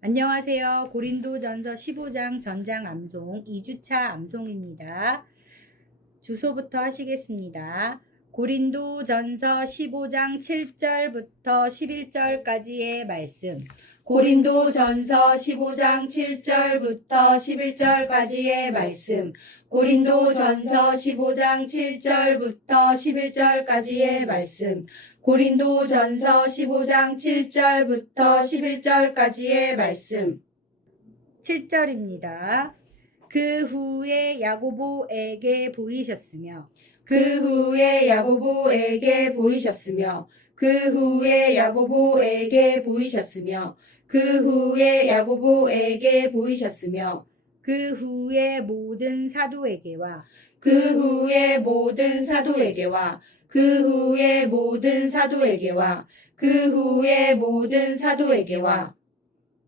안녕하세요. 고린도전서 15장 전장 암송 2주차 암송입니다. 주소부터 하시겠습니다. 고린도전서 15장 7절부터 11절까지의 말씀. 고린도전서 15장 7절부터 11절까지의 말씀. 고린도전서 15장 7절부터 11절까지의 말씀. 고린도전서 15장 7절부터 11절까지의 말씀. 7절입니다. 그 후에 야고보에게 보이셨으며 그 후에 야고보에게 보이셨으며 그 후에 야고보에게 보이셨으며 그 후에 야고보에게 보이셨으며 그 후에 모든 사도에게와 그 후에 모든 사도에게와 그 후에 모든 사도에게와 그 후에 모든 사도에게와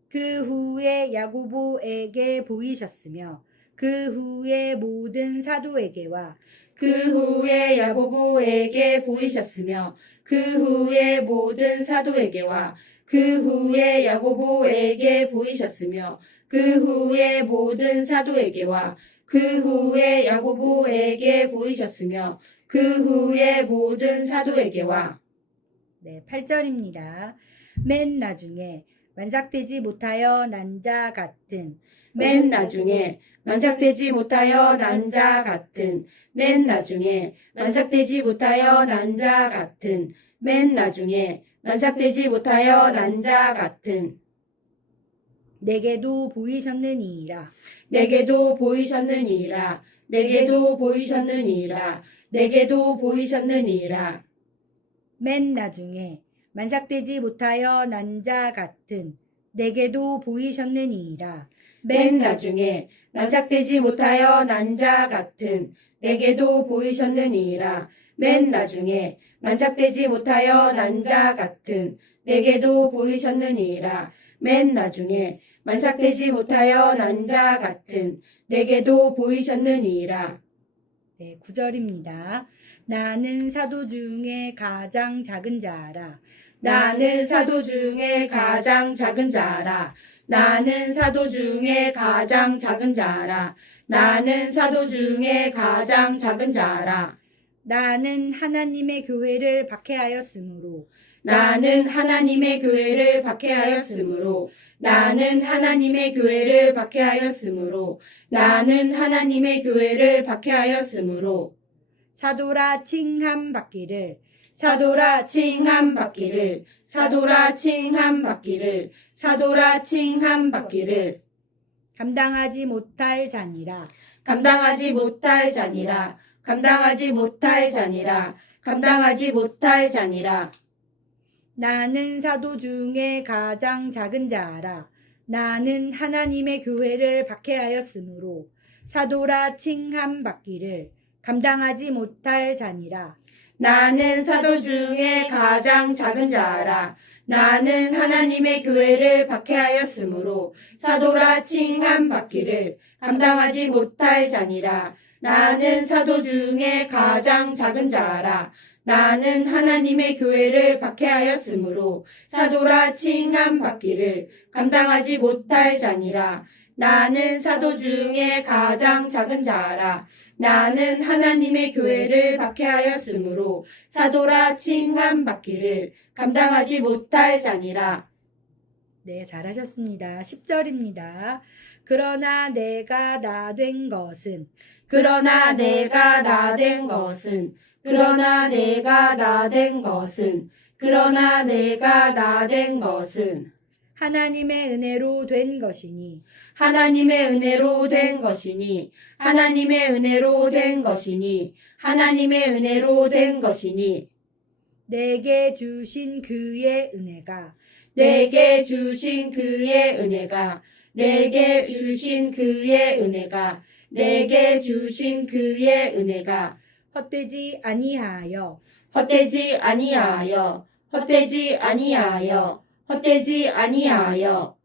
그 후에 야고보에게 보이셨으며 그 후에 모든 사도에게와 그 후에 야고보에게 보이셨으며 그 후에 모든 사도에게와 그 후에 야고보에게 보이셨으며 그 후에 모든 사도에게와 그 후에 야고보에게 보이셨으며 그 후에 모든 사도에게와 8절입니다. 맨 나중에 만삭되지 못하여 난 자 같은 맨 나중에 만삭되지 못하여 난 자 같은 맨 나중에 만삭되지 못하여 난 자 같은 맨 나중에 만삭되지 못하여 난 자 같은 내게도 보이셨느니라 내게도 보이셨느니라 내게도 보이셨느니라 내게도 보이셨느니라 맨 나중에 만삭되지 못하여 난 자 같은 내게도 보이셨느니라 맨 나중에 만삭되지 못하여 난 자 같은 내게도 보이셨느니라 맨 나중에 만삭되지 못하여 난 자 같은 내게도 보이셨느니라 맨 나중에 만삭되지 못하여 난 자 같은 내게도 보이셨느니라 9절입니다. 나는 사도 중에 가장 작은 자라 나는 사도 중에 가장 작은 자라 나는 사도 중에 가장 작은 자라 나는 사도 중에 가장 작은 자라 나는 하나님의 교회를 박해하였으므로 나는 하나님의 교회를 박해하였으므로 나는 하나님의 교회를 박해하였으므로 나는 하나님의 교회를 박해하였으므로 사도라 칭함 받기를 사도라 칭함 받기를 사도라 칭함 받기를 사도라 칭함 받기를 감당하지 못할 자니라 감당하지 못할 자니라 감당하지 못할 자니라 감당하지 못할 자니라 나는 사도 중에 가장 작은 자라 나는 하나님의 교회를 박해하였으므로 사도라 칭함 받기를 감당하지 못할 자니라 나는 사도 중에 가장 작은 자라 나는 하나님의 교회를 박해하였으므로 사도라 칭함 받기를 감당하지 못할 자니라 나는 사도 중에 가장 작은 자라 나는 하나님의 교회를 박해하였으므로 사도라 칭함 받기를 감당하지 못할 자니라 나는 사도 중에 가장 작은 자라 나는 하나님의 교회를 박해하였으므로 사도라 칭함 받기를 감당하지 못할 자니라. 네, 잘하셨습니다. 10절입니다. 그러나 내가 나 된 것은 그러나 내가 나 된 것은 그러나 내가 나 된 것은 그러나 내가 나 된 것은 하나님의 은혜로 된 것이니 하나님의 은혜로 된 것이니 하나님의 은혜로 된 것이니 하나님의 은혜로 된 것이니 내게 주신 그의 은혜가 내게 주신 그의 은혜가 내게 주신 그의 은혜가 내게 주신 그의 은혜가 헛되지 아니하여 헛되지 아니하여 헛되지 아니하여 헛되지 아니하여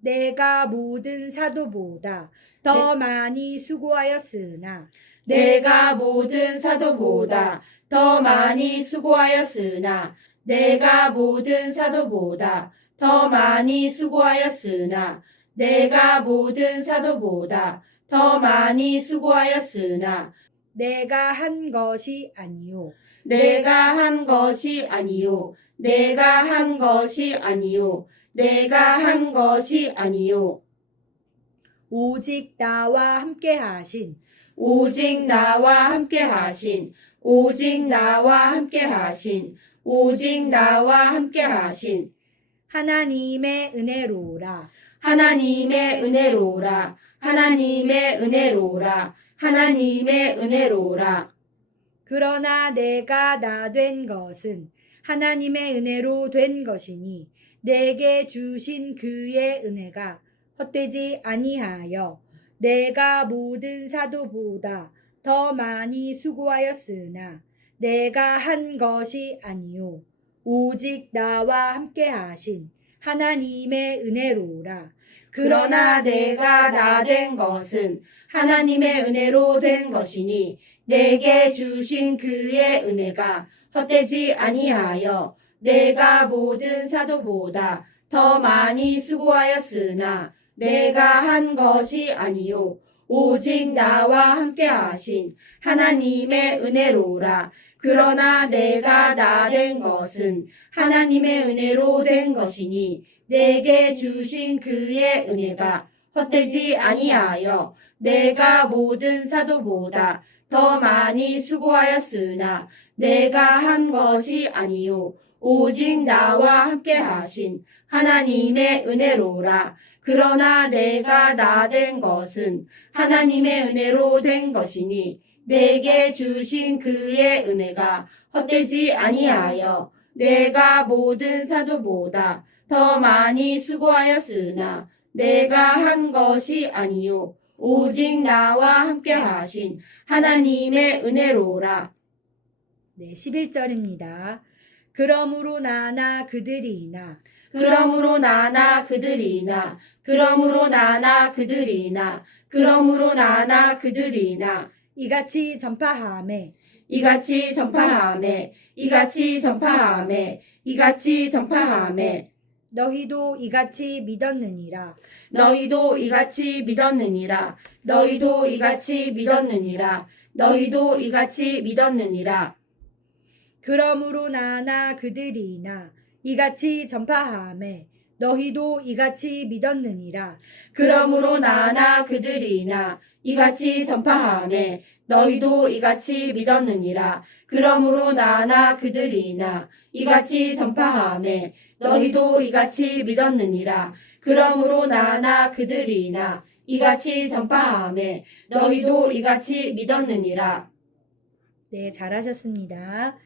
내가 모든 사도보다 더 많이 수고하였으나 내가 모든 사도보다 더 많이 수고하였으나 내가 모든 사도보다 더 많이 수고하였으나 내가 모든 사도보다 더 많이 수고하였으나 내가 한 것이 아니요 내가 한 것이 아니요 내가 한 것이 아니요 내가 한 것이 아니요 오직 나와 함께 하신 오직 나와 함께 하신 오직 나와 함께 하신 오직 나와 함께 하신 하나님의 은혜로라. 하나님의 은혜로라 하나님의 은혜로라 하나님의 은혜로라 그러나 내가 나 된 것은 하나님의 은혜로 된 것이니 내게 주신 그의 은혜가 헛되지 아니하여 내가 모든 사도보다 더 많이 수고하였으나 내가 한 것이 아니요 오직 나와 함께 하신 하나님의 은혜로라. 그러나 내가 나 된 것은 하나님의 은혜로 된 것이니 내게 주신 그의 은혜가 헛되지 아니하여 내가 모든 사도보다 더 많이 수고하였으나 내가 한 것이 아니요 오직 나와 함께 하신 하나님의 은혜로라. 그러나 내가 나 된 것은 하나님의 은혜로 된 것이니 내게 주신 그의 은혜가 헛되지 아니하여 내가 모든 사도보다 더 많이 수고하였으나 내가 한 것이 아니요 오직 나와 함께 하신 하나님의 은혜로라. 그러나 내가 나 된 것은 하나님의 은혜로 된 것이니 내게 주신 그의 은혜가 헛되지 아니하여 내가 모든 사도보다 더 많이 수고하였으나 내가 한 것이 아니요 오직 나와 함께 하신 하나님의 은혜로라. 네, 11절입니다. 그러므로 나나 그들이나 그러므로 나나 그들이나 그러므로 나나 그들이나 그러므로 나나 그들이나 이같이 전파하매 이같이 전파하매 이같이 전파하매 이같이 전파하매 너희도 이같이 믿었느니라. 너희도 이같이 믿었느니라 너희도 이같이 믿었느니라 너희도 이같이 믿었느니라 그러므로 나나 그들이나 이같이 전파하매 너희도 이같이 믿었느니라. 그러므로 나나 그들이나 이같이 전파하매 너희도 이같이 믿었느니라 그러므로 나나 그들이나 이같이 전파하매 너희도 이같이 믿었느니라 그러므로 나나 그들이나 이같이 전파하매 너희도 이같이 믿었느니라. 네, 잘하셨습니다.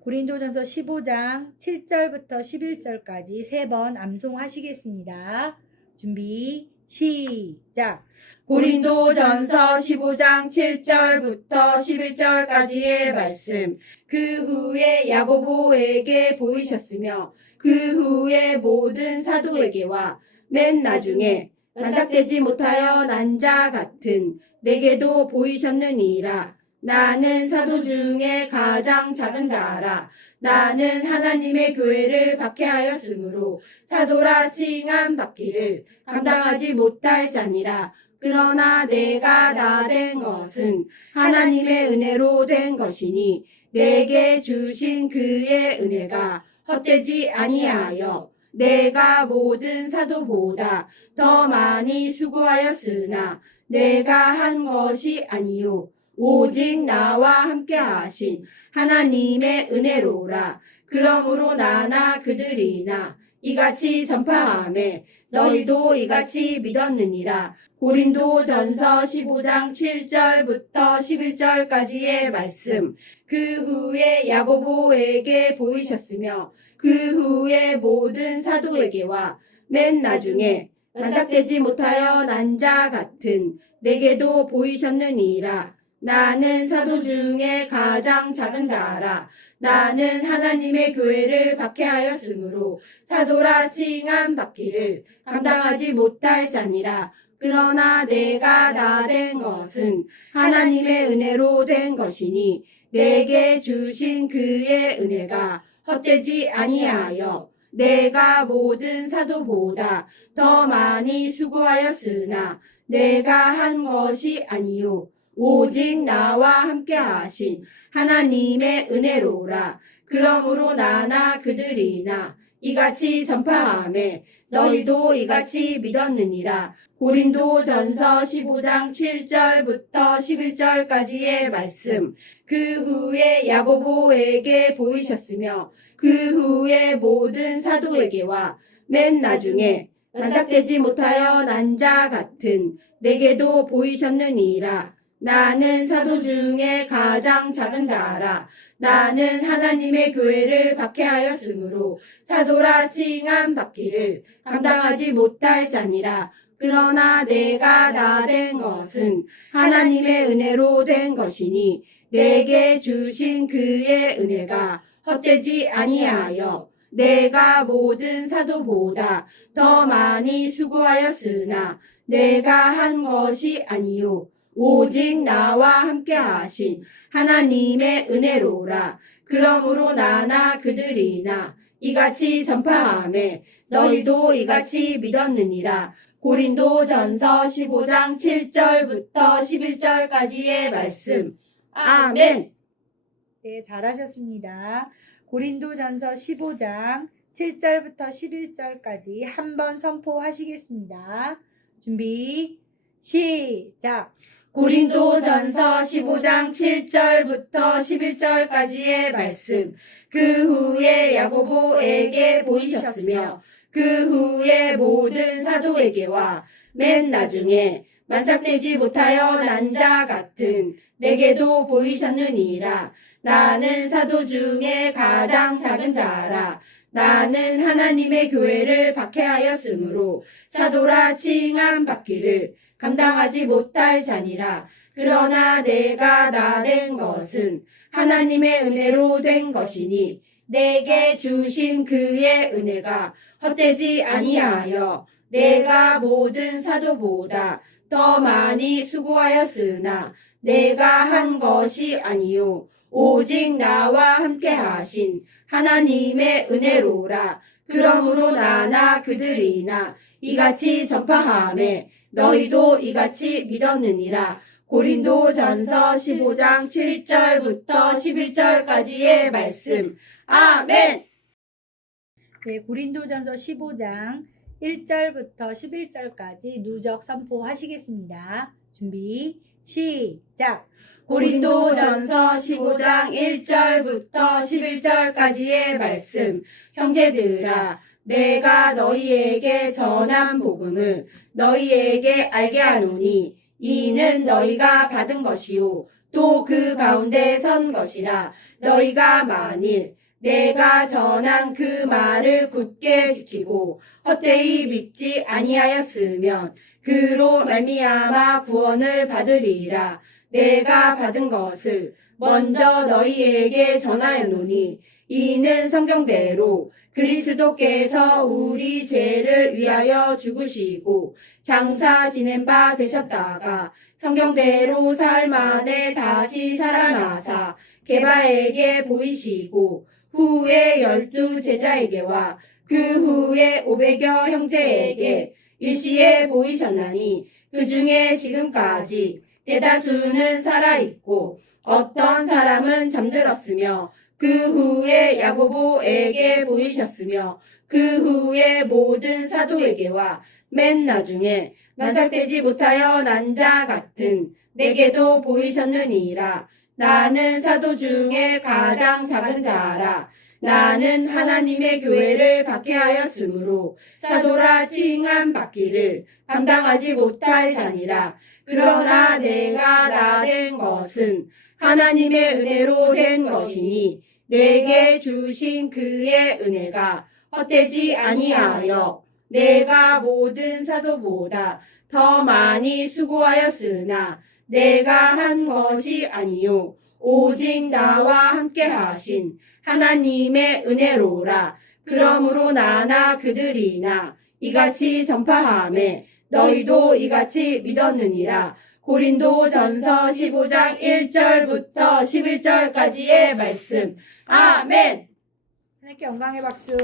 고린도전서 15장 7절부터 11절까지 3번 암송하시겠습니다. 준비, 시작! 고린도전서 15장 7절부터 11절까지의 말씀. 그 후에 야고보에게 보이셨으며 그 후에 모든 사도에게와 맨 나중에 만삭되지 못하여 난 자 같은 내게도 보이셨느니라. 나는 사도 중에 가장 작은 자라. 나는 하나님의 교회를 박해하였으므로 사도라 칭함 받기를 감당하지 못할 자니라. 그러나 내가 나 된 것은 하나님의 은혜로 된 것이니 내게 주신 그의 은혜가 헛되지 아니하여 내가 모든 사도보다 더 많이 수고하였으나 내가 한 것이 아니요 오직 나와 함께 하신 하나님의 은혜로라. 그러므로 나나 그들이나 이같이 전파하매 너희도 이같이 믿었느니라. 고린도전서 15장 7절부터 11절까지의 말씀. 그 후에 야고보에게 보이셨으며 그 후에 모든 사도에게와 맨 나중에 만삭되지 못하여 난 자 같은 내게도 보이셨느니라. 나는 사도 중에 가장 작은 자라. 나는 하나님의 교회를 박해하였으므로 사도라 칭함 받기를 감당하지 못할 자니라. 그러나 내가 나 된 것은 하나님의 은혜로 된 것이니 내게 주신 그의 은혜가 헛되지 아니하여 내가 모든 사도보다 더 많이 수고하였으나 내가 한 것이 아니요 오직 나와 함께 하신 하나님의 은혜로라. 그러므로 나나 그들이나 이같이 전파하매 너희도 이같이 믿었느니라. 고린도전서 15장 7절부터 11절까지의 말씀. 그 후에 야고보에게 보이셨으며 그 후에 모든 사도에게와 맨 나중에 만삭되지 못하여 난 자 같은 내게도 보이셨느니라. 나는 사도 중에 가장 작은 자라. 나는 하나님의 교회를 박해하였으므로 사도라 칭함 받기를 감당하지 못할 자니라. 그러나 내가 다 된 것은 하나님의 은혜로 된 것이니 내게 주신 그의 은혜가 헛되지 아니하여 내가 모든 사도보다 더 많이 수고하였으나 내가 한 것이 아니요 오직 나와 함께 하신 하나님의 은혜로라. 그러므로 나나 그들이나 이같이 전파하매 너희도 이같이 믿었느니라. 고린도전서 15장 7절부터 11절까지의 말씀. 아멘. 네, 잘하셨습니다. 고린도전서 15장 7절부터 11절까지 한번 선포하시겠습니다. 준비, 시작! 고린도전서 15장 7절부터 11절까지의 말씀. 그 후에 야고보에게 보이셨으며 그 후에 모든 사도에게와 맨 나중에 만삭되지 못하여 난 자 같은 내게도 보이셨느니라. 나는 사도 중에 가장 작은 자라. 나는 하나님의 교회를 박해하였으므로 사도라 칭함 받기를 감당하지 못할 자니라. 그러나 내가 다 된 것은 하나님의 은혜로 된 것이니 내게 주신 그의 은혜가 헛되지 아니하여 내가 모든 사도보다 더 많이 수고하였으나 내가 한 것이 아니요 오직 나와 함께 하신 하나님의 은혜로라. 그러므로 나나 그들이나 이같이 전파하매 너희도 이같이 믿었느니라. 고린도전서 15장 7절부터 11절까지의 말씀. 아멘. 네, 고린도전서 15장 1절부터 11절까지 누적 선포하시겠습니다. 준비, 시작! 고린도전서 15장 1절부터 11절까지의 말씀. 형제들아, 내가 너희에게 전한 복음을 너희에게 알게 하노니 이는 너희가 받은 것이요 또 그 가운데 선 것이라. 너희가 만일 내가 전한 그 말을 굳게 지키고 헛되이 믿지 아니하였으면 그로 말미암아 구원을 받으리라. 내가 받은 것을 먼저 너희에게 전하였노니 이는 성경대로 그리스도께서 우리 죄를 위하여 죽으시고 장사 지낸 바 되셨다가 성경대로 사흘 만에 다시 살아나사 게바에게 보이시고 후에 12 제자에게와 그 후에 500여 형제에게 일시에 보이셨나니 그 중에 지금까지 대다수는 살아있고 어떤 사람은 잠들었으며 그 후에 야고보에게 보이셨으며 그 후에 모든 사도에게와 맨 나중에 만삭되지 못하여 난 자 같은 내게도 보이셨느니라. 나는 사도 중에 가장 작은 자라. 나는 하나님의 교회를 박해하였으므로 사도라 칭함 받기를 감당하지 못할 자니라. 그러나 내가 다 된 것은 하나님의 은혜로 된 것이니 내게 주신 그의 은혜가 헛되지 아니하여 내가 모든 사도보다 더 많이 수고하였으나 내가 한 것이 아니요 오직 나와 함께 하신 하나님의 은혜로라. 그러므로 나나 그들이나 이같이 전파하매 너희도 이같이 믿었느니라. 고린도전서 15장 1절부터 11절까지의 말씀. 아멘. 하나님께 영광의 박수.